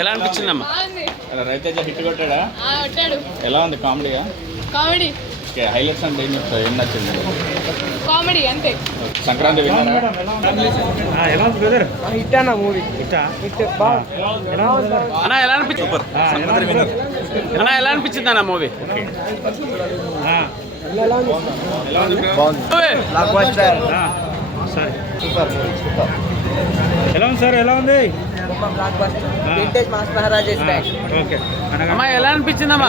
ఎలా అనిపించిందమ్మా? రవితేజ హిట్ కొట్టాడా? ఎలా ఉంది? కామెడీయా? కామెడీ. ఓకే, హైలైట్స్ అంటే ఏం నచ్చింది? కామెడీ అంతే. సంక్రాంతి విన్నారా? ఎలా ఉంది బ్రదర్? హిట్ అన్న మూవీ. హిట్ అన్న ఎలా అనిపించింది? సూపర్. అన్న ఎలా అనిపించింది అన్న మూవీ? ఎలా ఉంది సార్? ఎలా ఉంది? ఓకే అమ్మా ఎలా అనిపించిందమ్మా?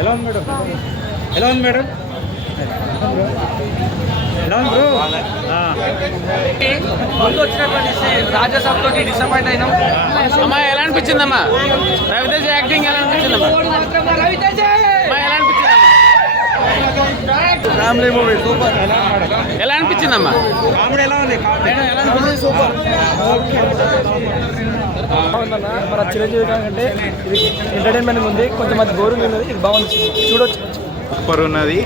ఎలా ఉంది మేడం? ఎలా ఉంది మేడం? ఎలా ఉంది బ్రో? ముందు వచ్చినటువంటి రాజసభ తోటి డిసప్పాయింట్ అయినాం. అమ్మా ఎలా అనిపించిందమ్మా? రవితేజ యాక్టింగ్ ఎలా అనిపించిందమ్మా? అమ్మా ఎలా అనిపించిందమ్మా? Family movie super. ఎలా అనిపించిందమ్మా? కామెడీ ఎలా ఉంది? ఎలా అనిపించింది? సూపర్. మన చిరంజీవి కంటే ఇది ఎంటర్టైన్మెంట్ ఉంది, కొంతమంది గౌరవం ఉన్నది, ఇది బాగుంది, చూడొచ్చు. సూపర్ ఉన్నది.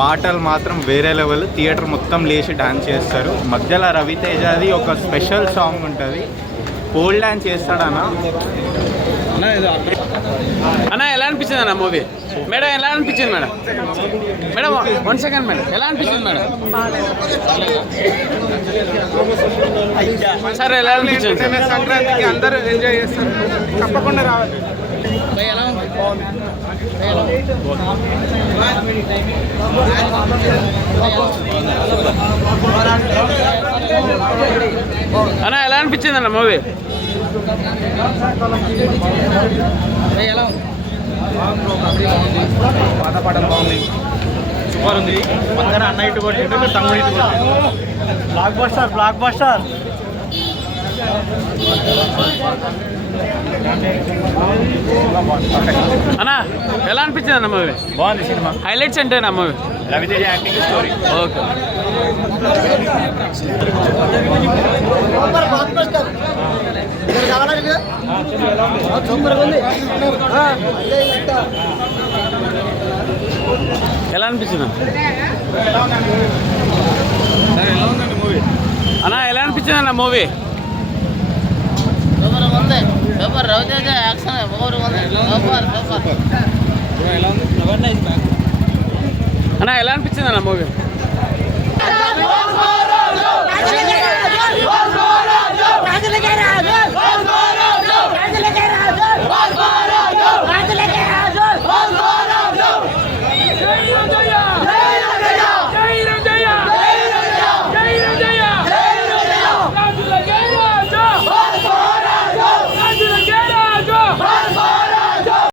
పాటలు మాత్రం వేరే లెవెల్. థియేటర్ మొత్తం లేచి డాన్స్ చేస్తారు. మధ్యలో రవితేజది ఒక స్పెషల్ సాంగ్ ఉంటుంది, పోల్ డాన్స్ చేస్తాడన్నా. అన్న ఎలా అనిపించింది అన్న మూవీ? మేడం ఎలా అనిపించింది మేడం? మేడం 1 సెకండ్ మేడం, ఎలా అనిపించింది మేడం? సార్ ఎలా అనిపించింది? సంక్రాంతికి అందరూ ఎంజాయ్ చేస్తారు, తప్పకుండా రావాలి. ఎలా ఉంది? అన్న ఎలా అనిపించింది అన్న మూవీ? ఎలా ఉంది? పాత పాటలు బాగుంది, సూపర్ ఉంది. పక్కన అన్న ఇటు కొట్టిండు, తమ్ముడు ఇటు కొట్టిండు. Block buster, block buster. అన్న ఎలా అనిపించింది అన్న మూవీ? బాగుంది సినిమా. హైలైట్స్ అంటే నా movie Raviteja acting, story. Okay. ఎలా అనిపించింది అన్న? ఎలా అనిపించింది అన్న మూవీ? రవితేజ యాక్షన్ అన్న ఎలా అనిపించింది అన్న మూవీ? సూపర్.